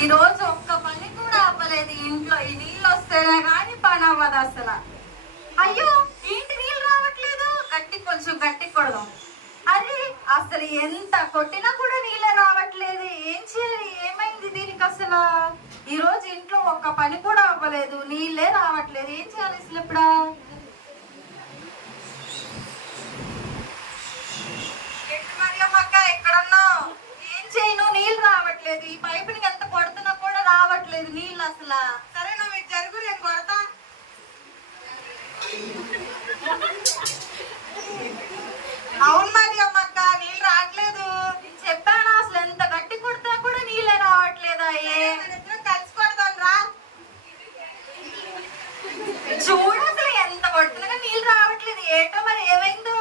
ఈ రోజు ఒక్క పని కూడా అవ్వలేదు ఇంట్లో. ఈ నీళ్ళు వస్తేనే కానీ పని అవ్వదు అసలు. అయ్యో ఏంటి నీళ్ళు రావట్లేదు, కొంచెం గట్టి కొడదాం. అది అసలు ఎంత కొట్టినా కూడా నీళ్ళే రావట్లేదు. ఏం చేయాలి, ఏమైంది దీనికి అసలు? ఈ రోజు ఇంట్లో ఒక్క పని కూడా అవ్వలేదు, నీళ్ళే రావట్లేదు. ఏం చేయాలి అసలు ఇప్పుడు? ఎక్కడున్నావు? ఏం చేయను, నీళ్ళు రావట్లేదు. ఈ పైపుని ఎంత కొడుతున్నా కూడా రావట్లేదు నీళ్ళు అసలు. సరే నువ్వు ఇటు జరుగు, నేను కొడతా. అవును మరి అమ్మక్క, నీళ్ళు రావట్లేదు. చెప్పాను అసలు ఎంత గట్టి కొడతా కూడా నీళ్ళే రావట్లేదా? కలిసి కొడతాను రా. చూడు అసలు ఎంత కొడుతున్నా నీళ్ళు రావట్లేదు. ఏటో మరి ఏమైందో.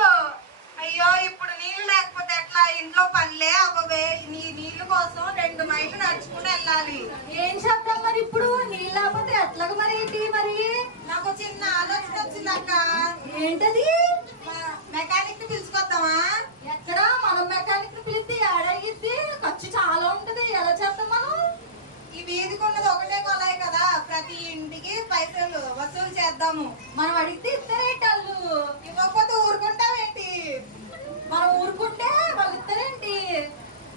అయ్యో ఇప్పుడు నీళ్ళు లేకపోతే ఎట్లా? ఇంట్లో పనిలే అవ్వవే. నీళ్ళు కోసం 2 మైళ్ళు నడుచుకుని వెళ్ళాలి. ఏం చేద్దాం మరి ఇప్పుడు? నీళ్ళు లేకపోతే ఎట్లాగ మరి? ఏంటి మరి? నాకు చిన్న ఆలోచన వచ్చింది అక్క. ఏంటది? మెకానిక్ ని పిలుచుకొద్దామా? ఎక్కడ? మనం మెకానిక్ ని పిలిస్తే ఏడగిద్ది, ఖర్చు చాలా ఉంటది. ఎలా చేద్దాం మనం? ఈ వీధికి ఉన్నది ఒకటే కొలాయి కదా, ప్రతి ఇంటికి పైసలు వసూలు చేద్దాము. మనం అడిగితే ఇస్తారేంటి? ఇవ్వకపోతే ఊరుకుంటామేంటి? మనం ఊరుకుంటే వాళ్ళు ఇస్తారేంటి?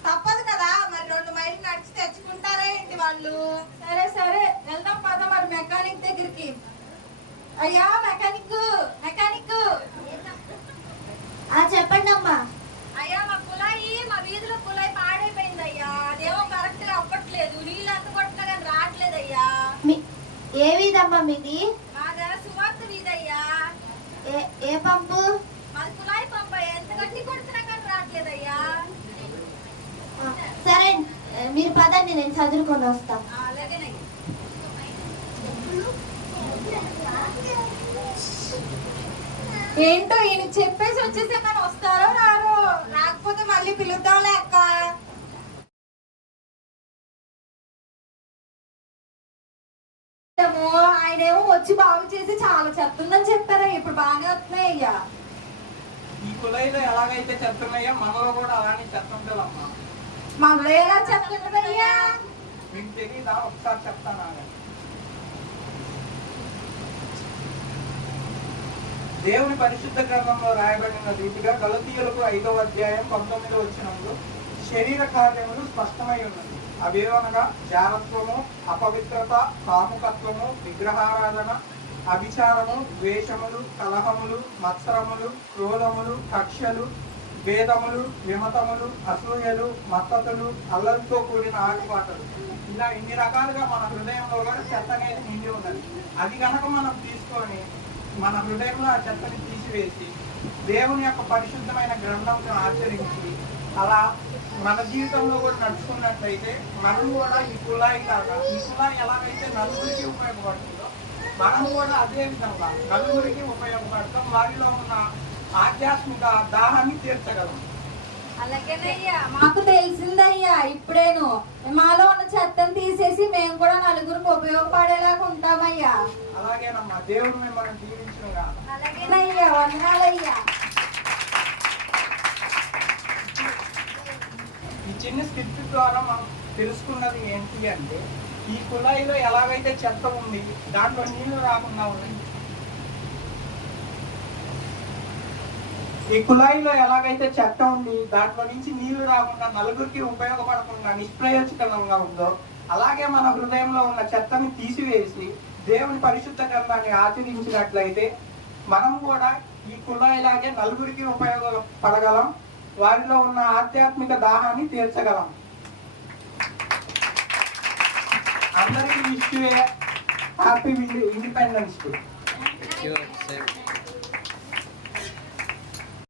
తప్పదు కదా మరి. 2 మైళ్ళు నడిచి తెచ్చుకుంటారా ఏంటి వాళ్ళు? సరే సరే వెళ్దాం పద మరి మెకానిక్ దగ్గరికి. అయ్యా మెకానిక్, మెకానిక్. చెప్పండి అమ్మా. అయ్యా మా వీధిలో కుళాయి పాడైపోయింది అయ్యా. అదేమో కరెక్ట్ గా అవ్వట్లేదు. నీళ్ళు ఎంత కొట్టినా కానీ రావట్లేదు అయ్యా. ఏ వీధమ్మా మీది? మాదా సువార్త వీధయ్యా. ఏ పంపు? మాది కుళాయి పంపు. ఎంత గట్టి కొడుతున్నా కానీ రావట్లేదయ్యా. సరే మీరు పదండి, నేను చదువుకొని వస్తా. అలాగేనయ్యా. ఏంటో ఈయన చెప్పేసి వచ్చేసే కానీ వస్తారో రారో? రాకపోతే మళ్ళీ పిలుద్దాం లేక. ఆయనేమో వచ్చి బాగు చేసి చాలా చెప్తుందని చెప్పారా? ఇప్పుడు బాగా వస్తున్నాయి అయ్యా. ఈ కుళాయిలో ఎలాగైతే చెప్తున్నాయో మనలో కూడా అలానే చెప్తుంటామమ్మా. మనలో ఎలా చెప్తుంటదయ్యా? మీకు తెలీదా? ఒకసారి చెప్తాను. దేవుని పరిశుద్ధ గ్రంథంలో రాయబడిన రీతిగా గలతీయులకు 5వ అధ్యాయం 19వ వచనంలో శరీర కార్యములు స్పష్టమై ఉన్నది. అవేవనగా జారత్వము, అపవిత్రత, కాముకత్వము, విగ్రహారాధన, అభిచారము, ద్వేషములు, కలహములు, మత్సరములు, క్రోధములు, కక్షలు, భేదములు, విమతములు, అసూయలు, మత్తతులు, అల్లరితో కూడిన ఆటపాటలు. ఇలా ఇన్ని రకాలుగా మన హృదయంలో కూడా చెత్త అనేది నిండి ఉన్నది. అది కనుక మనం తీసుకొని మన హృదయంలో ఆ చెత్తని తీసివేసి దేవుని యొక్క పరిశుద్ధమైన గ్రంథంతో ఆచరించి అలా మన జీవితంలో కూడా నడుచుకున్నట్లయితే మనం కూడా ఈ కుళాయి కాగా, ఈ కుళాయి ఎలాగైతే నలుగురికి ఉపయోగపడుతుందో మనం కూడా అదే విధంగా నలుగురికి ఉపయోగపడతాం. వారిలో ఉన్న ఆధ్యాత్మిక దాహాన్ని తీర్చగలం. అలాగేనయ్యా, మాకు తెలిసిందయ్యా ఇప్పుడేను. మాలో ఉన్న చెత్తను తీసేసి మేము కూడా నలుగురికి ఉపయోగపడేలాగా ఉంటామయ్యా. అలాగేనమ్మా, దేవుడు మిమ్మల్ని దీవించునుగా. అలాగేనయ్యా, వందనాలయ్యా. ఈ చిన్న స్క్రిప్ట్ ద్వారా మనం తెలుసుకున్నది ఏంటి అంటే, ఈ కుళాయిలో ఎలాగైతే చెత్త ఉంది దాంట్లో నీళ్లు రాకుండా ఉన్నాయి. ఈ కుళాయిలో ఎలాగైతే చెత్త ఉంది దాంట్లో నుంచి నీళ్లు రాకుండా నలుగురికి ఉపయోగపడకుండా నిష్ప్రయోజకరంగా ఉందో, అలాగే మన హృదయంలో ఉన్న చెత్తని తీసివేసి దేవుని పరిశుద్ధ గ్రంథాన్ని ఆచరించినట్లయితే మనం కూడా ఈ కుళాయిలాగే నలుగురికి ఉపయోగపడగలం. వారిలో ఉన్న ఆధ్యాత్మిక దాహాన్ని తీర్చగలం. అందరికీ హ్యాపీ ఇండిపెండెన్స్ డే.